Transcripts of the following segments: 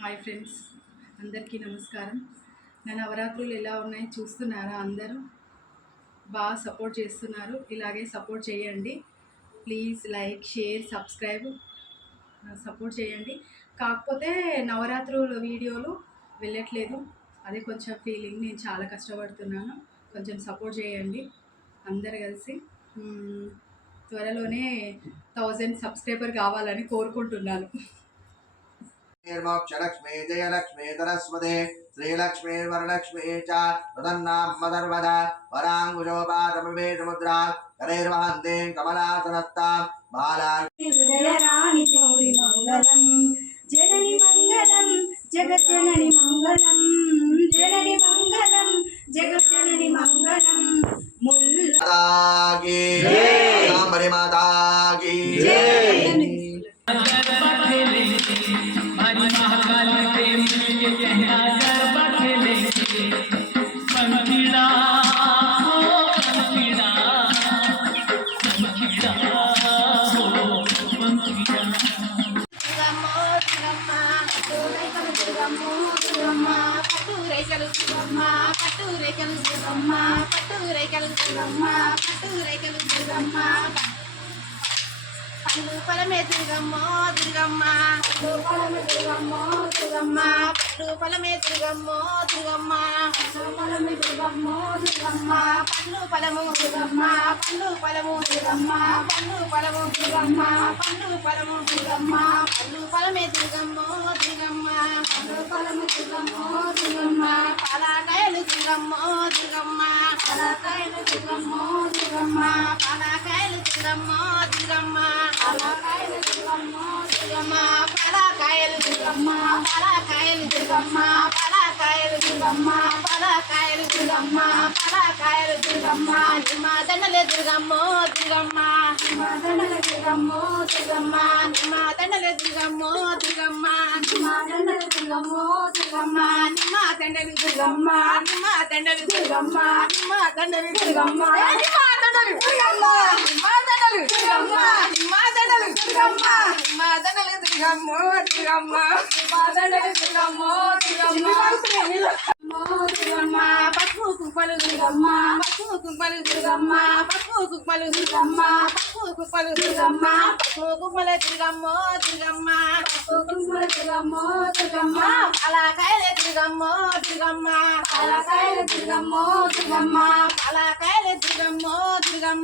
Hi friends, అందరికీ నమస్కారం. నా నవరాత్రులు ఎలా ఉన్నాయి చూస్తున్నారా? అందరూ బాగా సపోర్ట్ చేస్తున్నారు. ఇలాగే సపోర్ట్ చేయండి. Please like, share, subscribe support చేయండి. కాకపోతే నవరాత్రుల వీడియోలు వెళ్ళట్లేదు, అదే కొంచెం ఫీలింగ్. నేను చాలా కష్టపడుతున్నాను, కొంచెం సపోర్ట్ చేయండి అందరు కలిసి. త్వరలోనే 1000 సబ్స్క్రైబర్ కావాలని కోరుకుంటున్నాను. मोक्षलक्ष्मी जयलक्ष्मी सरस्वती श्रीलक्ष्मी वरलक्ष्मी च तदन्नाम मदर्वदा वरांगुजोपादमवेदमुद्रा करैर्वहन्ते कमलासनस्तां बाला हृदयराणि गौरि मङ्गलम् जननि मङ्गलम् जगज्जननि मङ्गलम् जननि मङ्गलम् जगज्जननि मङ्गलम् माता की जय, सांबरी माता की जय। పలమే దుర్గమ్మ దుర్గమ్మ పలమే దుర్గమ్మ దుర్గమ్మ పలమే దుర్గమ్మ దుర్గమ్మ పలమే దుర్గమ్మ దుర్గమ్మ పండు పలము దుర్గమ్మ పండు పలము దుర్గమ్మ పండు పలము దుర్గమ్మ పండు పలము దుర్గమ్మ పండు పలమే దుర్గమ్మ దుర్గమ్మ పండు పలము దుర్గమ్మ దుర్గమ్మ పాలకాయలు దుర్గమ్మ దుర్గమ్మ పాలకాయలు దుర్గమ్మ దుర్గమ్మ పాలకాయలు దుర్గమ్మ దుర్గమ్మ పాలకాయలు దుర్గమ్మ దుర్గమ్మ పాలకాయలు దుర్గమ్మ పాలకాయలు దుర్గమ్మ పాలకాయలు దుర్గమ్మ పాలకాయలు దుర్గమ్మ పాలకాయలు దుర్గమ్మ నిమ్మదండలే దుర్గమ్మ దుర్గమ్మ నిమ్మదండలే దుర్గమ్మ దుర్గమ్మ నిమ్మదండలే దుర్గమ్మ దుర్గమ్మ నిమ్మదండలే దుర్గమ్మ దుర్గమ్మ నిమ్మదండలే దుర్గమ్మ నిమ్మదండలే దుర్గమ్మ నిమ్మదండలే దుర్గమ్మ నిమ్మదండలే దుర్గమ్మ నిమ్మదండలే దుర్గమ్మ నిమ్మదండలే దుర్గమ్మ నిమ్మదండలే దుర్గమ్మ దుర్గమ్మ నిమ్మదండలే దుర్గమ్మ దుర్గమ్మ పసుపు కుప్పలు దుర్గమ్మ పసుపు కుప్పలు దుర్గమ్మ పసుపు కుప్పలు దుర్గమ్మ పసుపు కుప్పలు దుర్గమ్మ పసుపు కుప్పల దుర్గమ్మ దుర్గమ్మ పసుపు కుప్పల దుర్గమ్మ దుర్గమ్మ పాలకాయల దుర్గమ్మ దుర్గమ్మ పాలకాయల దుర్గమ్మ దుర్గమ్మ పాలకాయల దుర్గమ్మ దుర్గమ్మ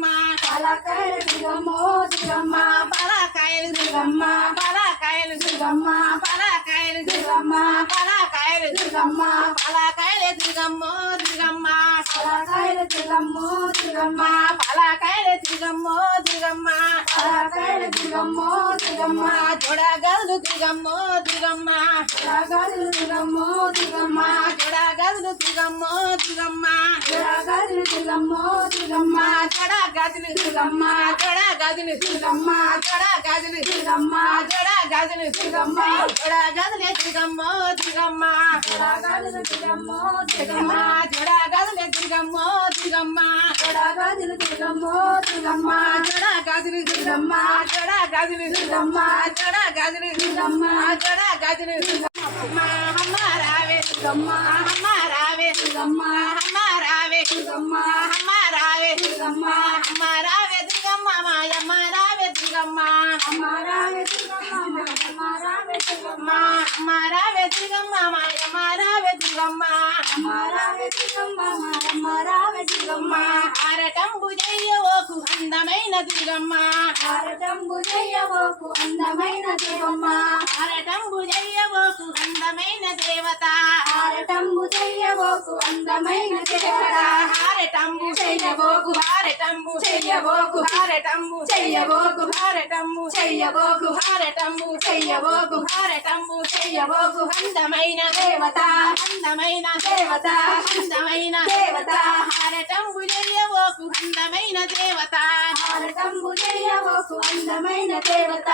పాలకాయల దుర్గమ్మ దుర్గమ్మ పాలకాయల దుర్గమ్మ పాలకాయల దుర్గమ్మ పాలకాయల దుర్గమ్మ పాలకాయల దుర్గమ్మ పాలకాయల దుర్గమ్మ దుర్గమ్మ పాలకాయల దుర్గమ్మ దుర్గమ్మ పాలకాయల దుర్గమ్మ దుర్గమ్మ పాలకాయల దుర్గమ్మ దుర్గమ్మ జోడగలు దుర్గమ్మ దుర్గమ్మ జోడగలు దుర్గమ్మ దుర్గమ్మ జోడగలు దుర్గమ్మ దుర్గమ్మ జోడగలు దుర్గమ్మ దుర్గమ్మ జోడగలు దుర్గమ్మ జోడగలు దుర్గమ్మ జోడగలు దుర్గమ్మ జోడగలు దుర్గమ్మ జోడగలు దుర్గమ్మ దుర్గమ్మ జోడగలు దుర్గమ్మ దుర్గమ్మ జోడగలు దుర్గమ్మ దుర్గమ్మ జోడగలు దుర్గమ్మ దుర్గమ్మ జోడగలు దుర్గమ్మ జోడగలు దుర్గమ్మ జోడగలు దుర్గమ్మ జోడగలు దుర్గమ్మ హమారావే దుర్గమ్మ హమారావే దుర్గమ్మ హమారావే దుర్గమ్మ హమారావే దుర్గమ్మ హమారావే దుర్గమ్మ మాయమారావే దుర్గమ్మ హమారావే దుర్గమ్మ హమారావే దుర్గమ్మ హమారావే దుర్గమ్మ మాయమారావే దుర్గమ్మ హమారావే దుర్గమ్మ మాయమారావే దుర్గమ్మ ఆరటంబు జయ్యవోకు అందమైన దుర్గమ్మ ఆరటంబు జయ్యవోకు అందమైన దుర్గమ్మ ఆరటంబు జయ్యవోకు అందమైన దేవత ఆరటంబు జయ్యవోకు అందమైన దేవత ఆరటంబు చెయ్యవోకు ఆరటంబు చెయ్యవోకు ఆరటంబు చెయ్యవోకు ఆరటంబు చెయ్యవోకు ఆరటంబు చెయ్యవోకు ఆరటంబు చెయ్యవోకు అందమైన దేవత అందమైన దేవత అందమైన దేవత ఆరటంబు చెయ్యవోకు అందమైన దేవత ఆరటంబు చెయ్యవోకు అందమైన దేవత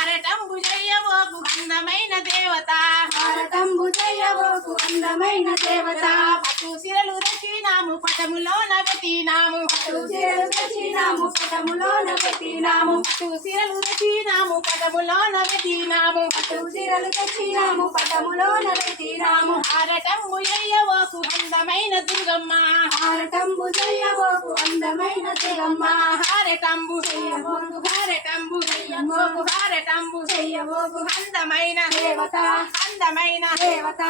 ఆరటంబు చెయ్యవోకు అందమైన దేవత ఆరటంబు చెయ్యవోకు అందమైన దేవత పట్టు చీరలు తెచ్చినాము పటములోన పెట్టినాము పట్టు చీరలు తెచ్చినాము పటములోన పెట్టినాము పట్టు చీరలు తెచ్చినాము పటములోన పెట్టినాము పట్టు చీరలు తెచ్చినాము పటములోన పెట్టినాము హారటంబు ఎయ్యవోకు అందమైన దుర్గమ్మ హారటంబు చెయ్యబోకు అందమైన దుర్గమ్మ హారటంబు చెయ్యబోకు హారటంబు చెయ్యబోకు హారటంబు చెయ్యబోకు అందమైన దేవత అందమైన దేవత